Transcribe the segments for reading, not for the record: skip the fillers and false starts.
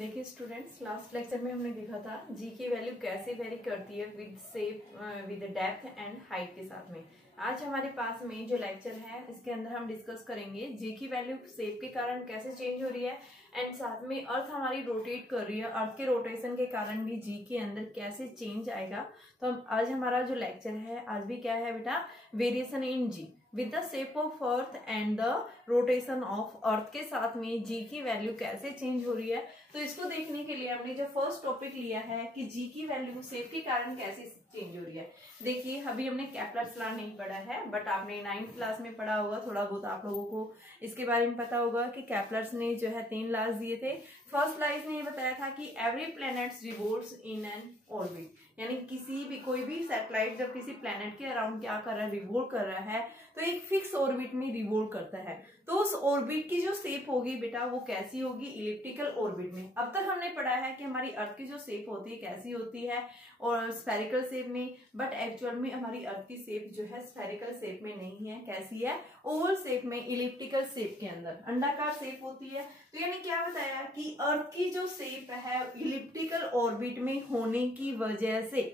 देखिए students, last lecture में हमने देखा था जी की वैल्यू कैसे वेरी करती है with shape, with depth and height के साथ में। आज हमारे पास में जो लेक्चर है इसके अंदर हम डिस्कस करेंगे जी की वैल्यू शेप के कारण कैसे चेंज हो रही है एंड साथ में अर्थ हमारी रोटेट कर रही है, अर्थ के रोटेशन के कारण भी जी के अंदर कैसे चेंज आएगा। तो आज हमारा जो लेक्चर है आज भी क्या है बेटा, variation in g with the shape of earth and the rotation of earth के साथ में जी की वैल्यू कैसे चेंज हो रही है। तो इसको देखने के लिए हमने जो फर्स्ट टॉपिक लिया है कि जी की वैल्यू शेप के कारण कैसे चेंज हो रही है। देखिए अभी हमने केपलर्स लॉ नहीं पढ़ा है, बट आपने 9th क्लास में पढ़ा होगा, थोड़ा बहुत आप लोगों को इसके बारे में पता होगा कि केपलर्स ने जो है 3 लॉज दिए थे। फर्स्ट लॉ इसने ये बताया था कि every planets revolves in an orbit, यानी किसी भी कोई भी सैटेलाइट जब किसी प्लैनेट के अराउंड क्या कर रहा है, रिवॉल्व कर रहा है, तो एक फिक्स ऑर्बिट में रिवॉल्व करता है। तो उस ऑर्बिट की जो शेप होगी बेटा वो कैसी होगी, इलिप्टिकल ऑर्बिट में। अब तक हमने पढ़ा है कि हमारी अर्थ की जो शेप होती है कैसी होती है और स्फेरिकल शेप में, बट एक्चुअल में हमारी अर्थ की शेप जो है स्फेरिकल शेप में नहीं है, कैसी है, ओवल शेप में, इलिप्टिकल शेप के अंदर अंडाकार शेप होती है। तो यानी क्या बताया कि अर्थ की जो शेप है इलिप्टिकल ऑर्बिट में होने की वजह से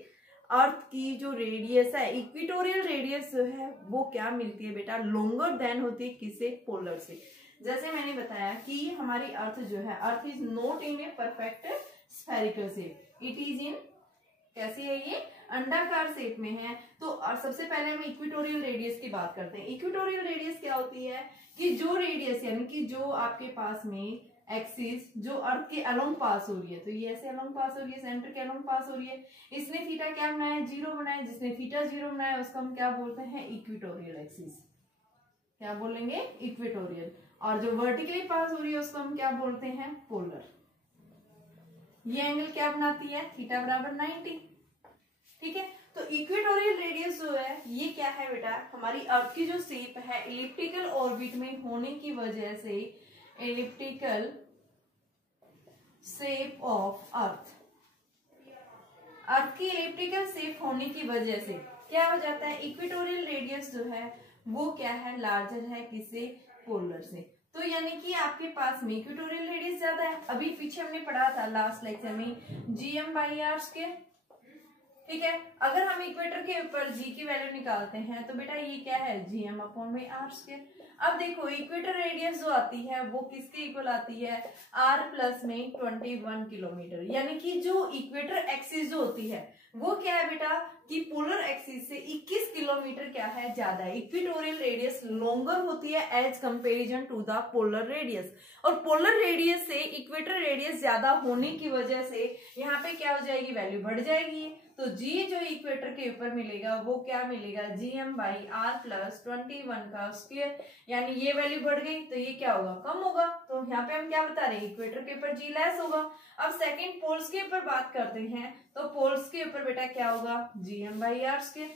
अर्थ की जो रेडियस है, इक्वेटोरियल रेडियस जो है वो क्या मिलती है बेटा, लॉन्गर देन होती है किससे, पोलर से। जैसे मैंने बताया कि हमारी अर्थ जो है, earth is not in a perfect spherical shape, it is in कैसी है, ये अंडाकार शेप में है। तो सबसे पहले हम इक्वेटोरियल रेडियस की बात करते हैं। इक्वेटोरियल रेडियस क्या होती है कि जो रेडियस यानी कि जो आपके पास में एक्सिस जो अर्थ के अलोंग पास हो रही है, तो ये ऐसे अलोंग पास हो रही है, सेंटर के अलोंग पास हो रही है। इसने थीटा क्या बनाया, 0 बनाया, जिसने थीटा 0 बनाया उसको हम क्या बोलते हैं, इक्वेटोरियल एक्सिस, क्या बोलेंगे, इक्वेटोरियल। और जो वर्टिकली पास हो रही है उसको हम क्या बोलते हैं, पोलर। ये एंगल क्या बनाती है, थीटा बराबर 90, ठीक है। तो इक्वेटोरियल रेडियस जो है ये क्या है बेटा, हमारी अर्थ की जो शेप है इलिप्टिकल ऑर्बिट में होने की वजह से, इलिप्टिकल शेप ऑफ अर्थ, अर्थ की इलिप्टिकल शेप होने की वजह से क्या हो जाता है, इक्वेटोरियल रेडियस जो है वो क्या है, लार्जर है किससे, पोलर से। तो यानी कि आपके पास में इक्वेटोरियल रेडियस ज्यादा है। अभी पीछे हमने पढ़ा था लास्ट लेक्चर में GM/r स्क्वायर, ठीक है। अगर हम इक्वेटर के ऊपर जी की वैल्यू निकालते हैं तो बेटा ये क्या है, GM/r स्क्वायर। अब देखो इक्वेटर रेडियस जो आती है वो किसके इक्वल आती है, r प्लस में 21 किलोमीटर। यानी कि जो इक्वेटर एक्सिस जो होती है वो क्या है बेटा कि पोलर एक्सिस से 21 किलोमीटर क्या है, ज्यादा है। इक्वेटोरियल रेडियस लॉन्गर होती है as comparison to the polar radius, और पोलर रेडियस से इक्वेटर रेडियस ज्यादा होने की वजह से यहाँ पे क्या हो जाएगी, वैल्यू बढ़ जाएगी। तो g जो इक्वेटर के ऊपर मिलेगा वो क्या मिलेगा, GM/r प्लस 21 का स्क्वायर, यानी ये वैल्यू बढ़ गई तो ये क्या होगा, कम होगा। तो यहाँ पे हम क्या बता रहे हैं, इक्वेटर के ऊपर g लेस होगा। अब सेकंड पोल्स के ऊपर बात करते हैं, तो पोल्स के ऊपर बेटा क्या होगा, GM/r स्क्वायर,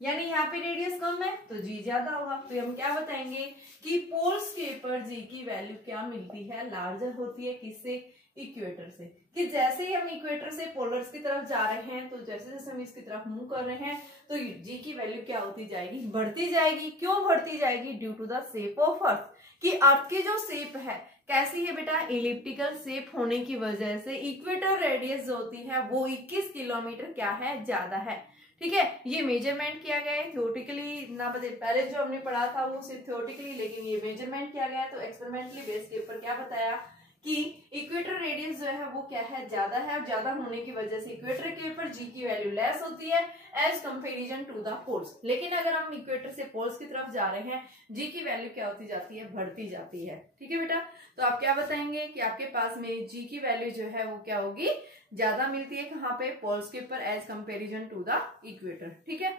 यानी यहाँ पे रेडियस कम है तो g ज्यादा होगा। तो हम क्या बताएंगे कि पोल्स के ऊपर g की वैल्यू क्या मिलती है, लार्जर होती है किससे, इक्वेटर से। कि जैसे ही हम इक्वेटर से पोलर्स की तरफ जा रहे हैं तो जैसे जैसे हम इसकी तरफ मूव कर रहे हैं तो जी की वैल्यू क्या होती जाएगी, बढ़ती जाएगी। क्यों बढ़ती जाएगी, due to the shape of earth, कि अर्थ की जो शेप है कैसी है बेटा, इलिप्टिकल शेप होने की वजह से इक्वेटर रेडियस जो होती है वो 21 किलोमीटर क्या है, ज्यादा है, ठीक है। ये मेजरमेंट किया गया है थियोरेटिकली ना, पहले जो हमने पढ़ा था वो सिर्फ थियोरेटिकली, लेकिन ये मेजरमेंट किया गया है। तो एक्सपेरिमेंटली बेस के ऊपर क्या बताया कि इक्वेटर रेडियस जो है वो क्या है, ज्यादा है, और ज्यादा होने की वजह से इक्वेटर के ऊपर जी की वैल्यू लेस होती है as comparison to the poles. लेकिन अगर हम इक्वेटर से पोल्स की तरफ जा रहे हैं जी की वैल्यू क्या होती जाती है, बढ़ती जाती है, ठीक है बेटा। तो आप क्या बताएंगे कि आपके पास में जी की वैल्यू जो है वो क्या होगी, ज्यादा मिलती है कहाँ पे, पोल्स के ऊपर as comparison to the equator, ठीक है।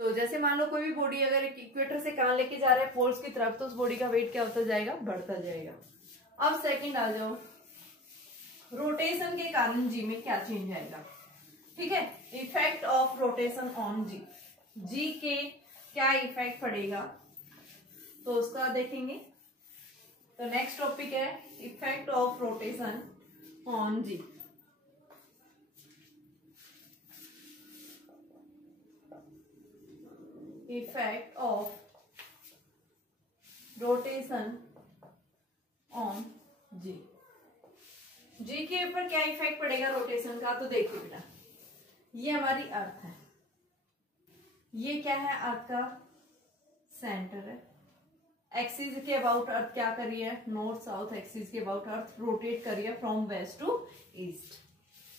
तो जैसे मान लो कोई भी बॉडी अगर इक्वेटर से कहाँ लेके जा रहे हैं, पोल्स की तरफ, तो उस बॉडी का वेट क्या होता जाएगा, बढ़ता जाएगा। अब सेकंड आ जाओ, रोटेशन के कारण जी में क्या चेंज आएगा, ठीक है। Effect of rotation on g, g के क्या इफेक्ट पड़ेगा तो उसका देखेंगे। तो नेक्स्ट टॉपिक है effect of rotation on g. Effect of rotation on g. G के ऊपर क्या इफेक्ट पड़ेगा रोटेशन का, तो देखिए बेटा ये हमारी अर्थ है, ये क्या है अर्थ का सेंटर है, एक्सिस के अबाउट अर्थ क्या कर रही है, नॉर्थ साउथ एक्सिस के अबाउट अर्थ रोटेट कर रही है फ्रॉम वेस्ट टू ईस्ट।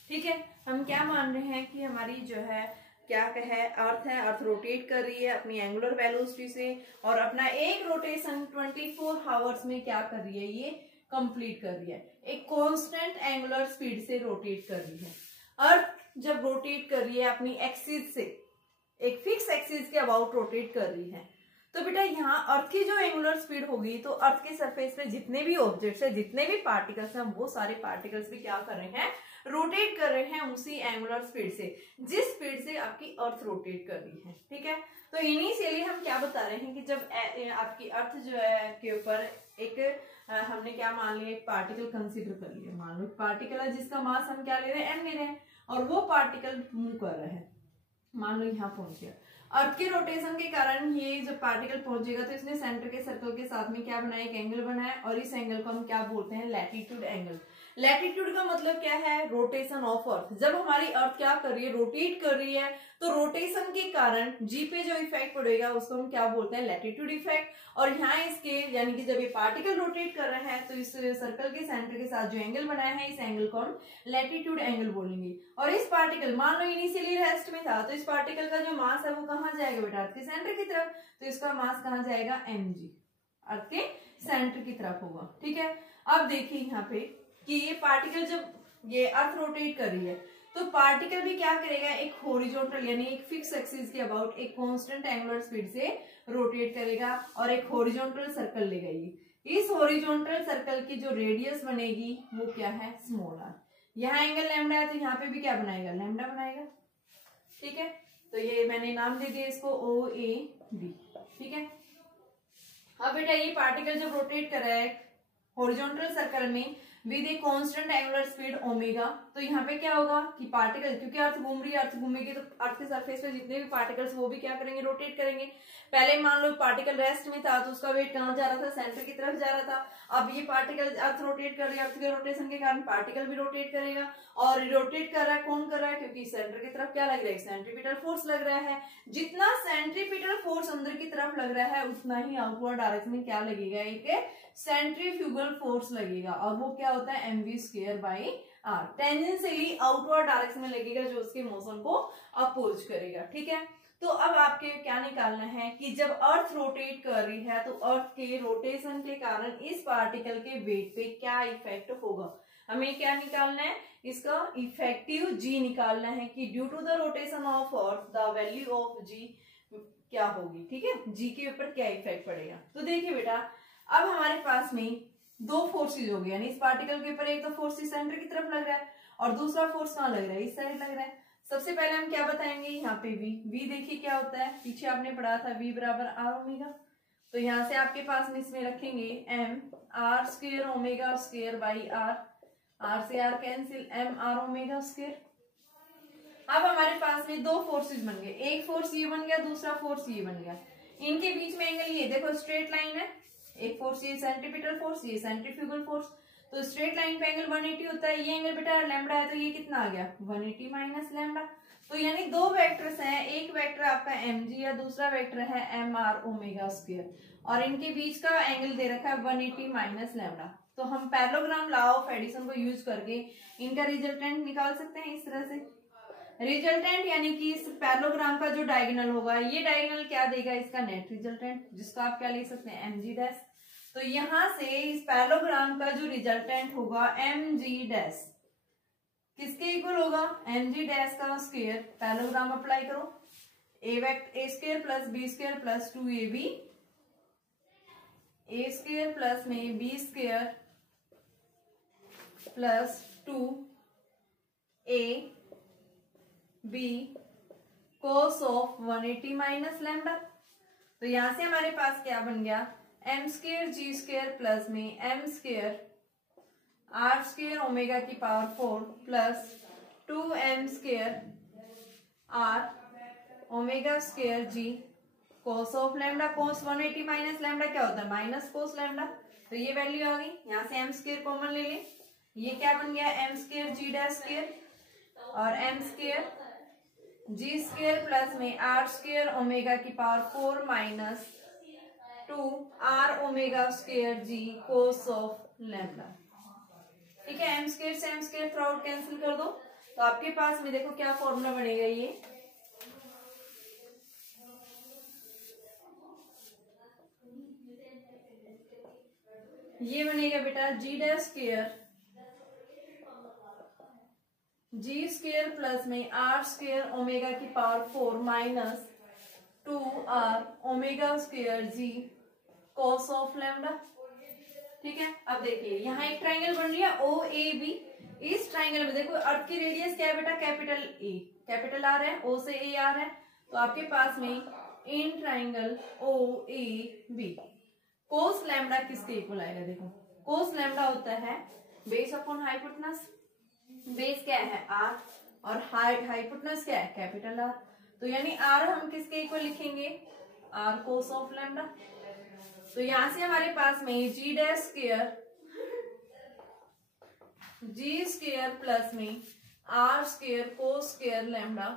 ठीक है, हम क्या मान रहे हैं कि हमारी जो है क्या है अर्थ है, अर्थ रोटेट कर रही है अपनी एंगुलर वेलोसिटी से और अपना एक रोटेशन 24 आवर्स में क्या कर रही है, ये कंप्लीट कर रही है, एक कांस्टेंट एंगुलर स्पीड से रोटेट कर रही है। अर्थ जब रोटेट कर रही है अपनी एक्सिस से, एक फिक्स एक्सिस के अबाउट रोटेट कर रही है, तो बेटा यहाँ अर्थ की जो एंगुलर स्पीड होगी तो अर्थ के सरफेस पे जितने भी ऑब्जेक्ट्स है, जितने भी पार्टिकल्स हैं, वो सारे पार्टिकल्स भी क्या कर रहे हैं, रोटेट कर रहे हैं उसी एंगुलर स्पीड से जिस स्पीड से आपकी अर्थ रोटेट कर रही है। ठीक है, तो इनिशियली हम क्या बता रहे हैं कि जब आपकी अर्थ जो है के ऊपर एक हमने क्या मान लिया, एक पार्टिकल कंसीडर कर लिया, मान लो पार्टिकल है जिसका मास हम क्या ले रहे हैं, एम ले रहे हैं, और वो पार्टिकल मूव कर रहा है, मान लो यहाँ पहुंच गया। अर्थ के रोटेशन के कारण ये जब पार्टिकल पहुंचेगा तो इसने सेंटर के सर्कल के साथ में क्या बनाया, एक एंगल बनाया, और इस एंगल को हम क्या बोलते हैं, लैटिट्यूड एंगल। लैटिट्यूड का मतलब क्या है, रोटेशन ऑफ अर्थ। जब हमारी अर्थ क्या कर रही है, रोटेट कर रही है, तो रोटेशन के कारण जी पे जो इफेक्ट पड़ेगा उसको हम क्या बोलते हैं, लैटिट्यूड इफेक्ट। और यहाँ इसके यानी कि जब ये पार्टिकल रोटेट कर रहे हैं तो इस सर्कल के सेंटर के साथ जो एंगल बनाया है, इस एंगल को हम लैटिट्यूड एंगल बोलेंगे। और इस पार्टिकल मान लो इनिशियली रेस्ट में था, तो इस पार्टिकल का जो मास है वो कहाँ जाएगा बेटा, अर्थ के सेंटर की तरफ, तो इसका मास कहाँ जाएगा, mg, अर्थ के सेंटर की तरफ होगा। ठीक है, अब देखिए यहाँ पे कि ये पार्टिकल जब ये अर्थ रोटेट कर रही है तो पार्टिकल भी क्या करेगा, एक हॉरिजॉन्टल यानी एक फिक्स एक्सिस के अबाउट एक कांस्टेंट एंगुलर स्पीड से रोटेट करेगा और एक हॉरिजॉन्टल सर्कल लेगा। ये इस हॉरिजॉन्टल सर्कल की जो रेडियस बनेगी वो क्या है, स्मॉल आर। यहाँ एंगल लैम्डा है तो यहाँ पे भी क्या बनाएगा, लैम्डा बनाएगा। ठीक है, तो ये मैंने नाम दे दिया इसको ओ ए बी। ठीक है, अब बेटा ये पार्टिकल जब रोटेट कर रहा है हॉरिजॉन्टल सर्कल में with a constant angular speed omega, तो यहाँ पे क्या होगा कि पार्टिकल, क्योंकि अर्थ घूम रही है, अर्थ घूमेगी तो अर्थ के सरफेस पे जितने भी पार्टिकल्स वो भी क्या करेंगे, रोटेट करेंगे। पहले मान लो पार्टिकल रेस्ट में था तो उसका वेट कहाँ जा रहा था, सेंटर की तरफ जा रहा था। अब ये पार्टिकल अर्थ रोटेट कर रही है, अर्थ के रोटेशन के कारण पार्टिकल भी रोटेट करेगा, और रोटेट कर रहा है, कौन कर रहा है, क्योंकि सेंटर की तरफ क्या लग रहा है, सेंट्रीपिटल फोर्स लग रहा है। जितना सेंट्रीपिटल फोर्स अंदर की तरफ लग रहा है उतना ही आउटवर्ड डायरेक्शन में क्या लगेगा, एक सेंट्रीफ्यूगल फोर्स लगेगा, और वो क्या होता है, mv²/r, टेंजेंशियली आउटवर्ड डायरेक्शन में लगेगा जो उसके मोशन को अपोज करेगा। ठीक है, तो अब आपके क्या निकालना है कि जब अर्थ रोटेट कर रही है तो अर्थ के रोटेशन के कारण इस पार्टिकल के वेट पे क्या इफेक्ट होगा। हमें क्या निकालना है, इसका इफेक्टिव जी निकालना है कि due to the rotation of earth the value of g क्या होगी। ठीक है, जी के ऊपर क्या इफेक्ट पड़ेगा। तो देखिए बेटा, अब हमारे पास में दो फोर्सेज हो गए, यानी इस पार्टिकल के ऊपर एक तो फोर्स इस सेंटर की तरफ लग रहा है और दूसरा फोर्स कहाँ लग रहा है, इस साइड लग रहा है। सबसे पहले हम क्या बताएंगे, यहाँ पे v देखिए क्या होता है, पीछे आपने पढ़ा था v बराबर r ओमेगा, तो यहाँ से आपके पास में इसमें रखेंगे m r² omega square by r से r cancel m r omega square. अब हमारे पास में दो फोर्सेज बन गए, एक फोर्स ये बन गया, दूसरा फोर्स ये बन गया। इनके बीच में एंगल ये देखो स्ट्रेट लाइन है, एक फोर्स ये सेंट्रीपिटल फोर्स, ये सेंट्रीफ्यूगल फोर्स, तो स्ट्रेट लाइन पे एंगल 180 होता है। ये एंगल बेटा लैम्डा है तो ये कितना आ गया, 180 माइनस लैम्डा। तो यानी दो वेक्टर्स हैं, एक वेक्टर आपका mg है, दूसरा वेक्टर है mr ओमेगा स्क्वायर, और इनके बीच का एंगल दे रखा है 180 माइनस लैम्डा। तो हम पैरेललोग्राम लॉ ऑफ एडिशन को यूज करके इनका रिजल्टेंट निकाल सकते हैं इस तरह से। रिजल्टेंट यानी कि इस पैरेललोग्राम का जो डायगोनल होगा, ये डायगोनल क्या देगा, इसका नेट रिजल्टेंट, जिसका आप क्या लिख सकते हैं, mg डैश। तो यहां से इस पैरेललोग्राम का जो रिजल्टेंट होगा mg डैश किसके इक्वल होगा, mg डैश का स्क्वायर, पैरेललोग्राम अप्लाई करो, a square plus b square plus 2ab, a square plus में b square plus 2a b cos of 180 minus lambda. तो यहां से हमारे पास क्या बन गया, m²g² प्लस में m² r² ओमेगा की power 4 plus 2m² r omega square g cos of lambda. cos 180 minus lambda क्या होता है, माइनस cos लैम्डा। तो ये वैल्यू आ गई, यहाँ से m² कॉमन ले लें, ये क्या बन गया m square g dash square, और m square g square plus में आर स्क्वायर ओमेगा की power 4 minus 2 r omega square g cos of lambda. ठीक है, एम स्क्वायर से m square throughout cancel कर दो, तो आपके पास में देखो क्या फॉर्मूला बनेगा, ये बनेगा बेटा g dash square g square plus में आर स्क्वायर ओमेगा की power 4 minus 2 r omega square g cos of lambda. ठीक है, अब देखिए यहाँ एक ट्राइंगल बन रही है ओ ए बी। इस ट्राइंगल में देखो अर्थ की रेडियस क्या है बेटा, कैपिटल ए, कैपिटल आर है, ओ से ए आर है, तो आपके पास में in triangle O A B cos lambda किसके इक्वल आएगा। देखो कोस लैम्डा होता है बेस अपॉन हाइपोटेनस, बेस क्या है आर और हाइपोटेनस क्या है कैपिटल आर, तो यानी आर हम किसके इक्वल लिखेंगे, आर कोस ऑफ लैम्डा। तो यहां से हमारे पास में g dash square g square plus में r square cos square lambda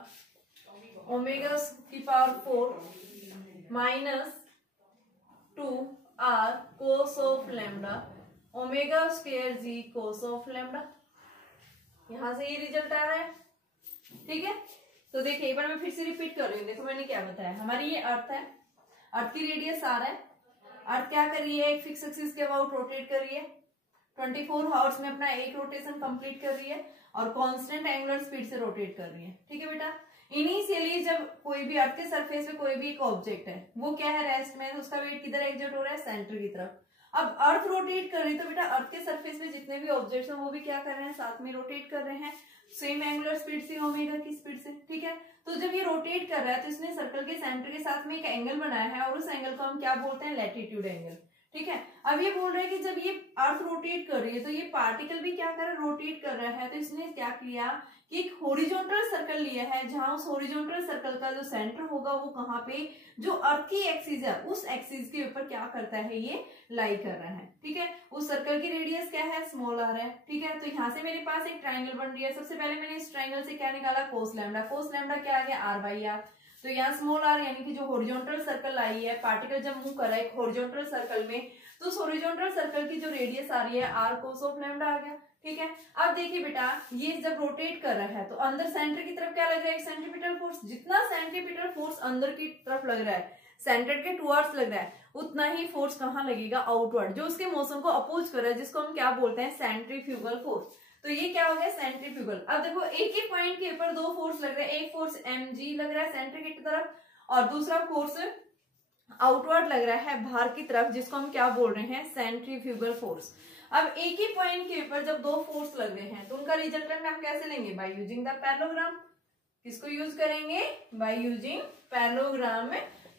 omega की power 4 minus 2 r cos of lambda omega square g cos of lambda. यहां से ये रिजल्ट आ रहा है। ठीक है, तो देखिए एक बार मैं फिर से रिपीट कर रही हूँ। देखो मैंने क्या बताया, हमारी ये अर्थ है, अर्थ की रेडियस आर है, अर्थ क्या कर रही है, एक फिक्स एक्सिस के अबाउट रोटेट कर रही है, 24 आवर्स में अपना एक रोटेशन कंप्लीट कर रही है और कांस्टेंट एंगुलर स्पीड से रोटेट कर रही है। ठीक है बेटा, इनिशियली जब कोई भी अर्थ के सरफेस पे कोई भी एक ऑब्जेक्ट है वो क्या है रेस्ट में, तो उसका वेट किधर एग्जर्ट हो रहा है, सेंटर की तरफ। अब अर्थ रोटेट कर रही है तो बेटा अर्थ के सरफेस पे जितने भी ऑब्जेक्ट्स हैं वो भी क्या कर रहे हैं, साथ में रोटेट कर रहे हैं सेम एंगुलर स्पीड से, ओमेगा की स्पीड से। ठीक है, तो जब ये रोटेट कर रहा है तो इसने सर्कल के सेंटर के साथ में एक एंगल बनाया है और उस एंगल को हम क्या बोलते हैं, लैटिट्यूड एंगल। ठीक है, अब ये बोल रहे हैं कि जब ये अर्थ रोटेट कर रही है तो ये पार्टिकल भी क्या कर रहा है, रोटेट कर रहा है। तो इसने क्या किया कि एक हॉरिजॉन्टल सर्कल लिया है, जहां उस हॉरिजॉन्टल सर्कल का जो सेंटर होगा वो कहाँ पे, जो अर्थ की एक्सिस है उस एक्सिस के ऊपर क्या करता है, ये लाई कर रहा है। ठीक है, उस सर्कल की रेडियस क्या है, स्मॉल आर है। ठीक है, तो यहाँ से मेरे पास एक ट्राइंगल बन रही है। सबसे पहले मैंने इस ट्राइंगल से क्या निकाला, कोस लैम्डा। कोस लैम्डा क्या आ गया, आर बाई आर। तो यहाँ स्मॉल आर यानी कि जो हॉरिजॉन्टल सर्कल आई है, पार्टिकल जब मूव कर रहा है हॉरिजॉन्टल सर्कल में, तो उस हॉरिजॉन्टल सर्कल की जो रेडियस आ रही है आर कोस ऑफ लैम्डा आ गया। ठीक है, अब देखिए बेटा ये जब रोटेट कर रहा है तो अंदर सेंटर की तरफ क्या लग रहा है, सेंट्रीपिटल फोर्स। जितना सेंट्रीपिटल फोर्स अंदर की तरफ लग रहा है, सेंटर के टुवर्ड्स लग रहा है, उतना ही फोर्स कहाँ लगेगा, आउटवर्ड, जो उसके मोशन को अपोज कर रहा है, जिसको हम क्या बोलते हैं, सेंट्रीफ्यूगल फोर्स। तो ये क्या हो गया, सेंट्रीफ्यूगल। अब देखो एक ही पॉइंट के ऊपर दो फोर्स लग रहे हैं, एक फोर्स mg लग रहा है सेंटर की तरफ और दूसरा फोर्स आउटवर्ड लग रहा है बाहर की तरफ, जिसको हम क्या बोल रहे हैं, सेंट्रीफ्यूगल फोर्स। अब एक ही पॉइंट के ऊपर जब दो फोर्स लग रहे हैं तो उनका रिजल्टेंट हम कैसे लेंगे, बाय यूजिंग द पैरेललोग्राम। किसको यूज करेंगे, by using parallelogram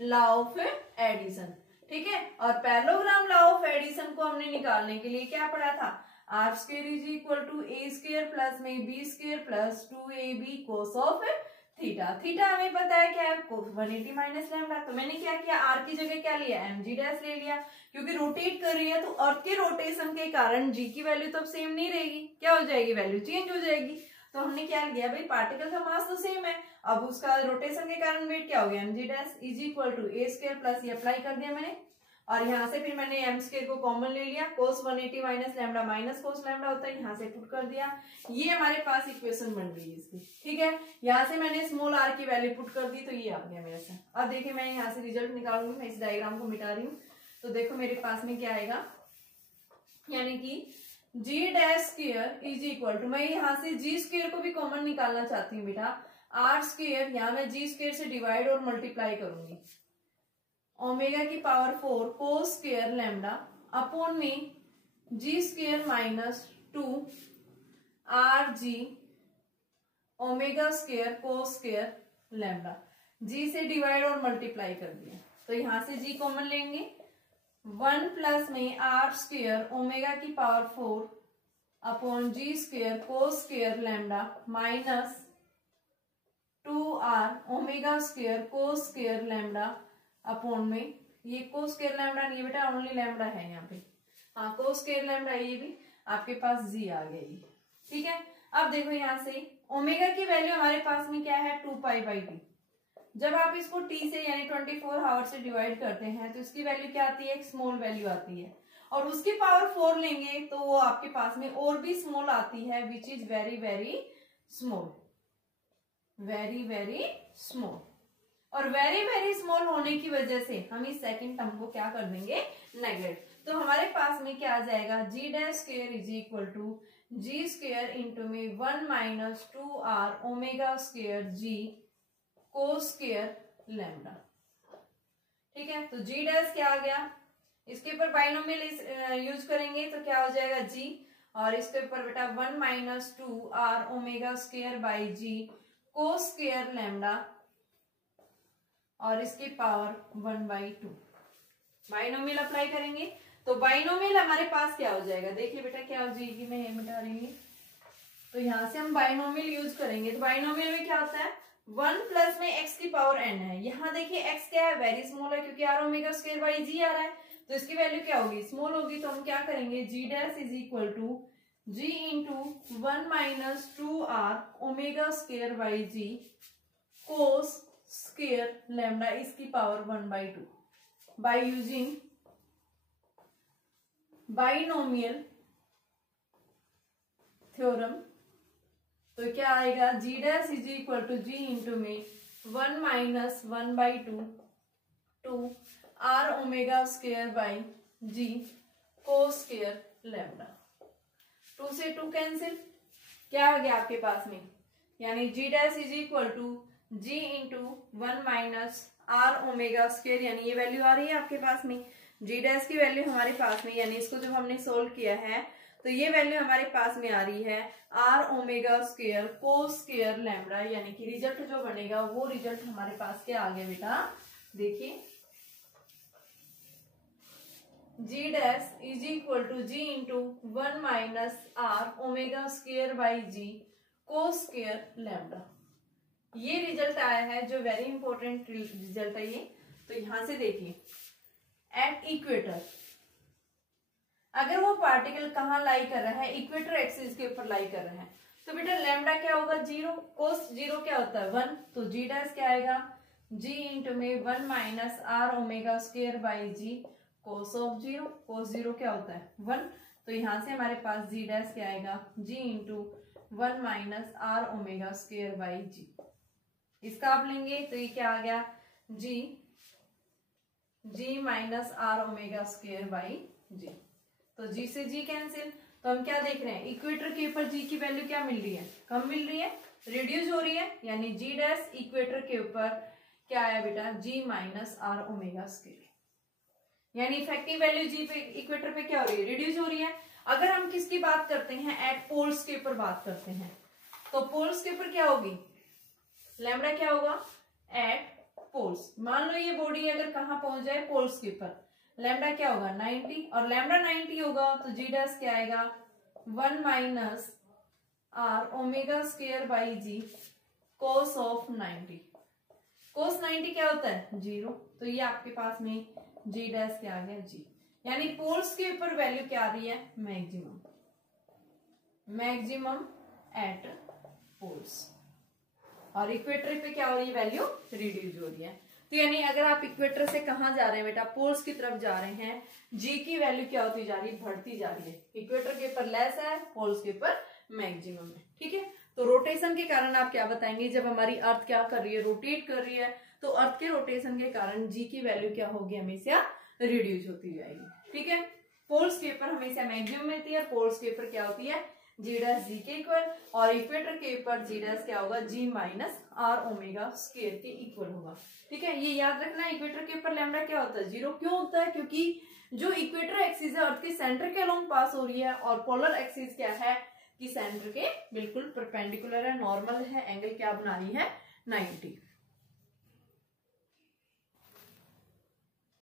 law of addition. ठीक है, और पैरेललोग्राम लॉ ऑफ एडिशन को हमने निकालने के लिए क्या पढ़ा था, r square is equal to a square plus में b square plus 2ab cos of theta. Theta हमें पता है क्या है, 180 माइनस लैम्डा। तो मैंने क्या किया, आर की जगह क्या लिया, mg डैश ले लिया, क्योंकि रोटेट कर रही है तो अर्थ के रोटेशन के कारण g की वैल्यू तो अब सेम नहीं रहेगी, क्या हो जाएगी, वैल्यू चेंज हो जाएगी। तो हमने क्या लिया, भाई पार्टिकल का मास तो सेम है, अब उसका रोटेशन के कारण वेट क्या हो गया, mg dash is equal to a square plus ये अप्लाई कर दिया मैंने, और यहाँ से फिर मैंने एम स्क्वायर को कॉमन ले लिया, कोस 180 minus lambda minus cos lambda होता है, यहाँ से पुट कर दिया। ये हमारे पास इक्वेशन बन रही है इसकी। ठीक है, यहाँ से मैंने स्मॉल आर की वैल्यू पुट कर दी तो ये आ गया मेरे से। अब देखिए मैं यहाँ से रिजल्ट निकालूंगी, मैं इस डायग्राम को मिटा रही हूँ, तो देखो मेरे पास में क्या आएगा, यानी कि g dash square is equal to, मैं यहाँ से जी स्क्वायर को भी कॉमन निकालना चाहती हूँ बेटा, आर स्क्वायर, यहाँ मैं जी स्क्वायर से डिवाइड और मल्टीप्लाई करूंगी, ओमेगा की power 4 cos square lambda upon में g square minus 2 r g omega square cos square lambda. G से डिवाइड और मल्टीप्लाई कर दिया तो यहां से जी कॉमन लेंगे, 1 प्लस में आर स्क्वायर ओमेगा की power 4 upon g square cos square lambda minus 2r omega square cos square lambda upon में ये कोस स्क्वायर लैम्डा नहीं बेटा, ओनली लैम्डा है यहाँ पे, हाँ कोस स्क्वायर लैम्डा ये भी, आपके पास जी आ गई। ठीक है, अब देखो यहाँ से ओमेगा की वैल्यू हमारे पास में क्या है 2π/t। जब आप इसको t से यानी 24 आवर से डिवाइड करते हैं तो इसकी वैल्यू क्या आती है, एक स्मॉल वैल्यू आती है, और उसकी पावर 4 लेंगे तो वो आपके पास में और भी स्मॉल आती है, which is very very small, very very small. और वेरी वेरी स्मॉल होने की वजह से हम इस सेकंड टर्म को क्या कर देंगे, नेगलेक्ट। तो हमारे पास में क्या आ जाएगा, g dash square is equal to g square into में 1 minus 2r omega square g cos square lambda. ठीक है, तो जी डैश क्या आ गया, इसके ऊपर बाइनोमियल यूज करेंगे तो क्या हो जाएगा जी, और इसके ऊपर बेटा 1 minus 2r omega square by g cos square lambda, और इसकी पावर 1/2। बाइनोमियल अप्लाई करेंगे तो बाइनोमियल हमारे पास क्या हो जाएगा, देखिए बेटा क्या हो जाएगी, मैं ये मिटा रही हूँ। तो यहाँ से हम बाइनोमियल यूज करेंगे तो बाइनोमियल में क्या होता है, 1 प्लस में x की पावर n है। यहाँ देखिए x क्या है, वेरी स्मॉल है, क्योंकि r ओमेगा स्क्वायर बाई जी आ रहा है, तो इसकी वैल्यू क्या होगी, स्मॉल होगी। तो हम क्या करेंगे, g dash is equal to g into 1 minus 2r omega square by g cos square lambda इसकी power 1/2 by using binomial theorem. तो क्या आएगा, g dash is equal to g into में 1 minus 1/2 two r omega square by g cos square lambda. 2 से 2 cancel, क्या आ गया आपके पास में, यानी g dash is equal to g into 1 minus r omega square, यानी ये वैल्यू आ रही है आपके पास में, जी डैश की वैल्यू हमारे पास में, यानी इसको जब हमने सोल्व किया है तो ये वैल्यू हमारे पास में आ रही है r omega square cos square lambda, यानी कि रिजल्ट जो बनेगा वो रिजल्ट हमारे पास क्या आ गया बेटा, देखिए g dash is equal to g into 1 minus r omega square by g cos square lambda. ये रिजल्ट आया है जो वेरी इंपॉर्टेंट रिजल्ट है ये। तो यहां से देखिए, एट इक्वेटर अगर वो पार्टिकल कहाँ लाई कर रहा है, इक्वेटर एक्सिस के ऊपर लाई कर रहा है, तो बेटा लैम्डा क्या होगा, 0, कोस 0 क्या होता है 1, तो जी डैश क्या आएगा, जी इंटू में 1 minus r omega square by g cos of 0, cos 0 क्या होता है 1, तो यहां से हमारे पास जी डैश क्या आएगा, g into 1 minus r omega square by g. इसका आप लेंगे तो ये क्या आ गया, g minus r omega square by g. तो जी से जी कैंसिल, तो हम क्या देख रहे हैं, इक्वेटर के ऊपर जी की वैल्यू क्या मिल रही है, कम मिल रही है, रिड्यूस हो रही है, यानी जी डैश इक्वेटर के ऊपर क्या आया बेटा, जी माइनस r ओमेगा स्क्वायर, यानी इफेक्टिव वैल्यू जी पे इक्वेटर पे क्या हो रही है, रिड्यूस हो रही है। अगर हम किसकी बात करते हैं, एट पोल्स के ऊपर बात करते हैं, तो पोल्स के ऊपर क्या होगी, लैम्डा क्या होगा, एट पोल्स। मान लो ये बॉडी अगर कहाँ पहुंच जाए, पोल्स के ऊपर, लैम्डा क्या होगा 90, और लैम्डा 90 होगा तो जी डैश क्या आएगा 1 minus r omega square by g cos of 90। Cos 90 क्या होता है 0, तो ये आपके पास में जी डैश क्या आ गया जी, यानी पोल्स के ऊपर वैल्यू क्या आ रही है, मैक्सिमम, मैक्सिमम एट पोल्स, और इक्वेटर पे क्या हो रही है, वैल्यू रिड्यूस हो रही है। तो यानी अगर आप इक्वेटर से कहाँ जा रहे हैं बेटा, पोल्स की तरफ जा रहे हैं, जी की वैल्यू क्या होती जा रही है, बढ़ती जा रही है, इक्वेटर के ऊपर लेस है, पोल्स के ऊपर मैक्सिमम है। ठीक है, तो रोटेशन के कारण आप क्या बताएंगे, जब हमारी अर्थ क्या कर रही है, रोटेट कर रही है, तो अर्थ के रोटेशन के कारण जी की वैल्यू क्या होगी, हमेशा रिड्यूस होती जाएगी। ठीक है, पोल्स के ऊपर हमेशा मैक्सिमम मिलती है, पोल्स के ऊपर क्या होती है, जी डैश जी के इक्वल, और इक्वेटर के ऊपर जी डैश क्या होगा, जी माइनस r ओमेगा स्क्वायर के इक्वल होगा। ठीक है, ये याद रखना, इक्वेटर के ऊपर लैम्डा क्या होता है 0, क्यों होता है, क्योंकि जो इक्वेटर एक्सिस है अर्थ के सेंटर के अलोंग पास हो रही है, और पोलर एक्सिस क्या है कि सेंटर के बिल्कुल परपेंडिकुलर है, नॉर्मल है, एंगल क्या बना रही है 90।